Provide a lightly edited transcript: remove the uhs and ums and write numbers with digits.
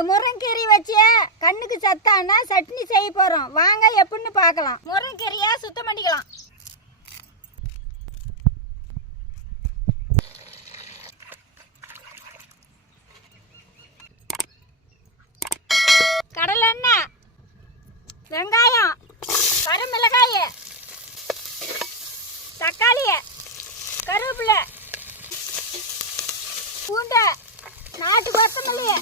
இந்த முருங்கீரை வச்சு கண்ணுக்கு சத்தான சட்னி செய்ய போகிறோம். வாங்க எப்படின்னு பார்க்கலாம். முருங்கீரையை சுத்தம் பண்ணிக்கலாம். கடலெண்ணெய், வெங்காயம், வரமிளகாய், தக்காளி, கருவேப்பிலை, பூண்டு, நாட்டு கொத்தமல்லி,